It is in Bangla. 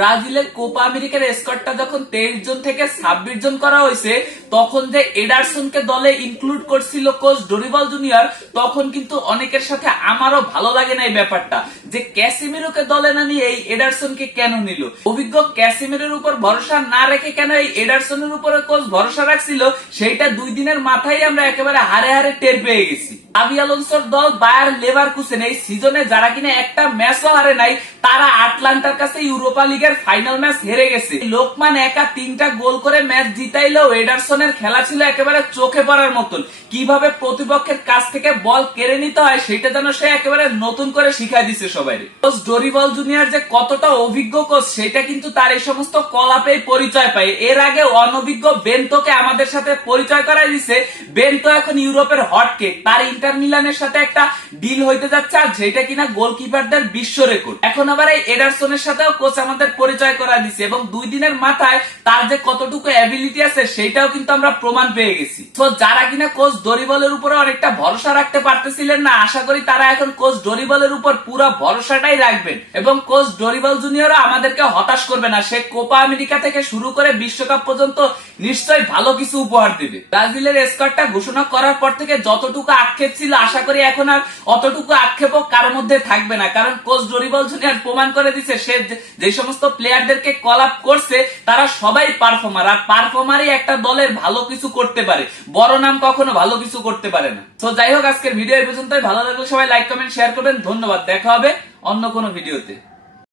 ব্রাজিলের কোপা আমেরিকার স্কোয়াডটা যখন তেইশ জন থেকে ছাব্বিশ জন করা হয়েছে, তখন যে এডারসনকে দলে ইনক্লুড করছিল কোচ ডরিবল জুনিয়র, তখন কিন্তু অনেকের সাথে আমারও ভালো লাগে না এই ব্যাপারটা। যে ক্যাসিমিরোকে দলে না নিয়ে এই এডারসনকে কেন নিল? অভিজ্ঞ ক্যাসিমিরোর উপর ভরসা না রেখে কেন এই এডারসনের উপরে কোচ ভরসা রাখছিল, সেইটা দুই দিনের মাথায় আমরা একেবারে হারে হারে টের পেয়ে গেছি। আবি আলোনসোর দল বায়ার লেভার কুসেন এই সিজনে যারা কিনা একটা ম্যাচও হারে নাই, তারা আটলান্টার কাছে ইউরোপা লিগের ফাইনাল ম্যাচ হেরে গেছে। লোকমান একা তিনটা গোল করে ম্যাচ জিতাইলেও এডারসনের খেলা ছিল একেবারে চোখে পড়ার মতন। কীভাবে প্রতিপক্ষের কাছ থেকে বল কেড়ে নিতে হয় সেটা যেন সে একেবারে নতুন করে শিখাই দিছে সবাই ডরিবল জুনিয়র যে কতটা অভিজ্ঞ কোচ সেটা কিন্তু তার এই সমস্ত কলাপেই পরিচয় পায়। এর আগে অনভিজ্ঞ বেন্তোকে আমাদের সাথে পরিচয় করাই দিছে। বেন্তো এখন ইউরোপের হটকেক তার ইন্টার মিলানের সাথে একটা ডিল হইতে যাচ্ছে আর যেটা কিনা গোলকিপারদের বিশ্ব রেকর্ড এখন আবার এই এডারসনের সাথেও কোচ আমাদের পরিচয় করা দিছে এবং দুই দিনের মাথায় তার যে কতটুকু অ্যাবিলিটি আছে, সেটাও কিন্তু আমরা প্রমাণ পেয়ে গেছি। তো যারা কিনা কোচ ডরিবলের উপরে অনেকটা ভরসা রাখতে পারতেছিলেন না, আশা করি তারা এখন কোচ ডরিবলের উপর পুরো ভরসাটাই রাখবেন। এবং কোচ ডরিবল জুনিয়রও আমাদেরকে হতাশ করবে না। সে কোপা আমেরিকা থেকে শুরু করে বিশ্বকাপ পর্যন্ত নিশ্চয়ই ভালো কিছু উপহার দেবে। ব্রাজিলের স্কোয়াডটা ঘোষণা করার পর থেকে যতটুকু আক্ষেপ ছিল, আশা করি এখন আর অতটুকু আক্ষেপও কার মধ্যে থাকবে না। কারণ কোচ ডরিবল জুনিয়র প্রমাণ করে দিছে, সে যে- যে সমস্ত প্লেয়ারদেরকে কল আপ করছে, তারা সবাই পারফর্মার আর পারফর্মারই একটা দলের ভালো কিছু করতে পারে। বড় নাম কখনো ভালো কিছু করতে পারে না। তো যাই হোক, আজকের ভিডিও এই পর্যন্তই। ভালো লাগলে সবাই লাইক কমেন্ট শেয়ার করবেন। ধন্যবাদ। দেখা হবে অন্য কোনো ভিডিওতে।